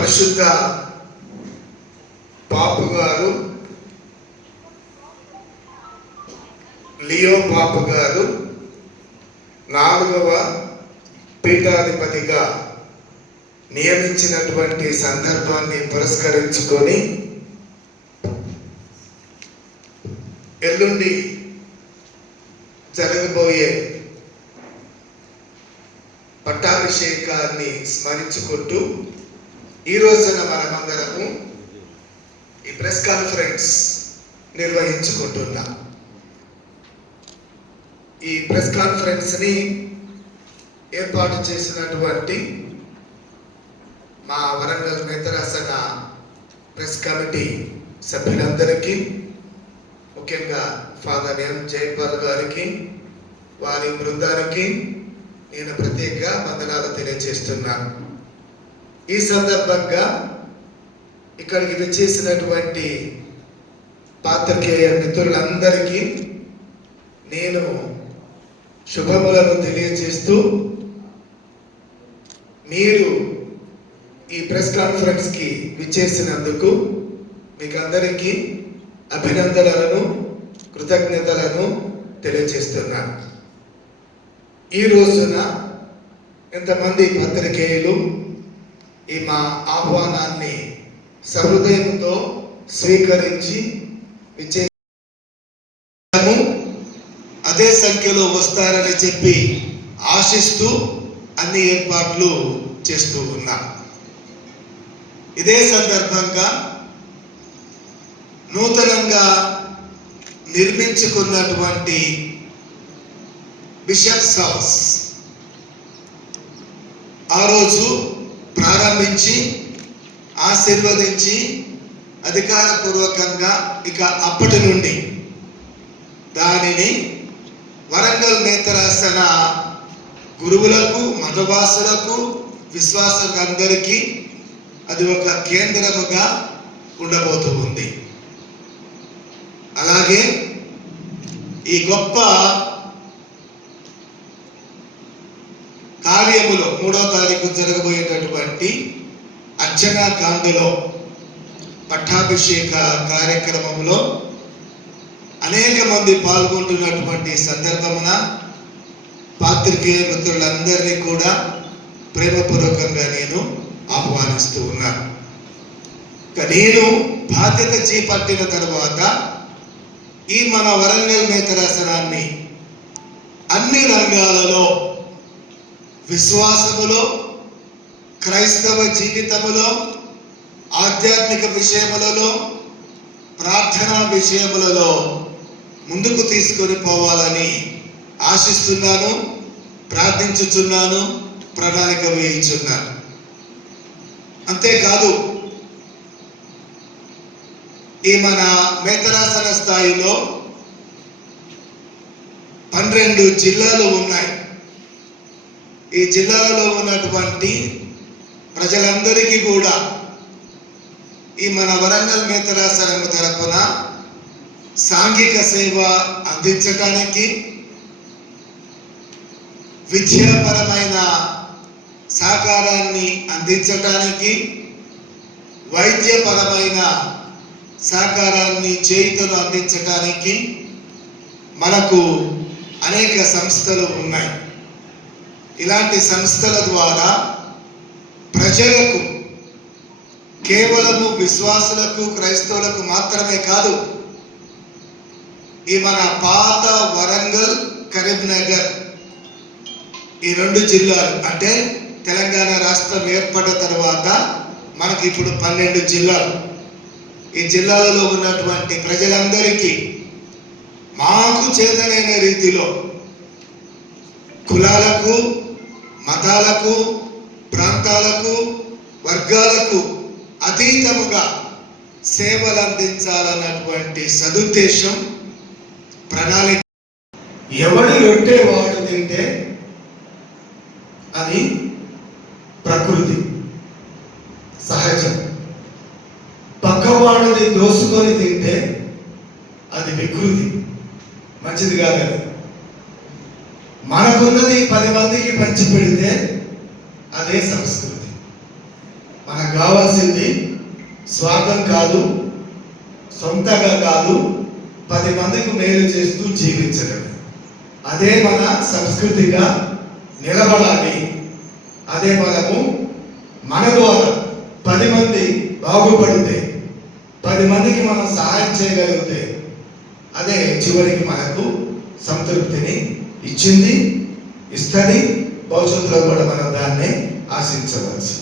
పరిశుద్ధ పాపు గారు, లియో పాపు గారు 4వ పీఠాధిపతిగా నియమించినటువంటి సందర్భాన్ని పురస్కరించుకొని ఎల్లుండి జరగబోయే పట్టాభిషేకాన్ని స్మరించుకుంటూ ఈ రోజున మనమందరము ఈ ప్రెస్ కాన్ఫరెన్స్ నిర్వహించుకుంటున్నాం. ఈ ప్రెస్ కాన్ఫరెన్స్ని ఏర్పాటు చేసినటువంటి మా వరంగల్ మేతరాసన ప్రెస్ కమిటీ సభ్యులందరికీ, ముఖ్యంగా ఫాదర్ ఎం జైపాల్ గారికి, వారి బృందానికి నేను ప్రత్యేక వందనాలు తెలియజేస్తున్నాను. ఈ సందర్భంగా ఇక్కడికి విచ్చేసినటువంటి పాత్రికేయ మిత్రులందరికీ నేను శుభములను తెలియజేస్తూ, మీరు ఈ ప్రెస్ కాన్ఫరెన్స్కి విచ్చేసినందుకు మీకు అందరికీ అభినందనలను, కృతజ్ఞతలను తెలియజేస్తున్నాను. ఈ రోజున ఎంతమంది పత్రికేయులు ఈ మా ఆహ్వానాన్ని సహృదయంతో స్వీకరించి విచ్చేసాము, అదే సంఖ్యలో వస్తారని చెప్పి ఆశిస్తూ అన్ని ఏర్పాట్లు చేస్తూ ఉన్నాం. ఇదే సందర్భంగా నూతనంగా నిర్మించుకున్నటువంటి బిషప్స్ హౌస్ ఆ రోజు ప్రారంభించి ఆశీర్వదించి అధికారపూర్వకంగా ఇక అప్పటి నుండి దానిని వరంగల్ మేతరాసన గురువులకు, మతవాసులకు, విశ్వాసులందరికీ అది ఒక కేంద్రముగా ఉండబోతూ ఉంది. అలాగే ఈ గొప్ప కార్యములో 3వ తారీఖు జరగబోయేటటువంటి అర్చనా కాండలో పట్టాభిషేక కార్యక్రమంలో అనేక మంది పాల్గొంటున్నటువంటి సందర్భమున పాత్రికేయ మిత్రులందరినీ కూడా ప్రేమపూర్వకంగా నేను ఆహ్వానిస్తూ ఉన్నాను. నేను బాధ్యత చేపట్టిన తర్వాత ఈ మన వరంగల్ మేతరాసనాన్ని అన్ని రంగాలలో, విశ్వాసములో, క్రైస్తవ జీవితములో, ఆధ్యాత్మిక విషయములలో, ప్రార్థనా విషయములలో ముందుకు తీసుకొని పోవాలని ఆశిస్తున్నాను, ప్రార్థించుచున్నాను, ప్రణాళిక వేయించున్నాను. అంతేకాదు ఈ మన మేతరాసన స్థాయిలో 12 జిల్లాలు ఉన్నాయి. ఈ జిల్లాలలో ఉన్నటువంటి ప్రజలందరికీ కూడా ఈ మన వరంగల్ మేతరాసనం తరపున సాంఘిక సేవ అందించడానికి, విద్యాపరమైన సహకారాన్ని అందించడానికి, వైద్యపరమైన సహకారాన్ని, చేయుతను అందించడానికి మనకు అనేక సంస్థలు ఉన్నాయి. ఇలాంటి సంస్థల ద్వారా ప్రజలకు, కేవలము విశ్వాసులకు, క్రైస్తవులకు మాత్రమే కాదు, ఈ మన పాత వరంగల్, కరీంనగర్ ఈ 2 జిల్లాలు, అంటే తెలంగాణ రాష్ట్రం ఏర్పడిన తర్వాత మనకి ఇప్పుడు 12 జిల్లాలు. ఈ జిల్లాలలో ఉన్నటువంటి ప్రజలందరికీ మాకు చేతనైన రీతిలో కులాలకు, మతాలకు, ప్రాంతాలకు, వర్గాలకు అతీతముగా సేవలు అందించాలన్నటువంటి సదుద్దేశం, ప్రణాళిక. ఎవడి రొట్టె వాడు తింటే అది ప్రకృతి, సహజం. పక్కవాడిని దోసుకొని తింటే అది వికృతి, మంచిది కాదు. మనకున్నది 10 మందికి పంచి పెడితే అదే సంస్కృతి. మనకు కావాల్సింది స్వార్థం కాదు, సొంతగా కాదు, 10 మందికి మేలు చేస్తూ జీవించడం. అదే మన సంస్కృతిగా నిలబడాలి. అదే మన ద్వారా 10 మంది బాగుపడితే, 10 మందికి మనం సహాయం చేయగలిగితే అదే చివరికి మనకు సంతృప్తిని ఇచ్చింది, ఇస్తుంది. భవిష్యత్తులో కూడా మనం దాన్ని ఆశించవచ్చు.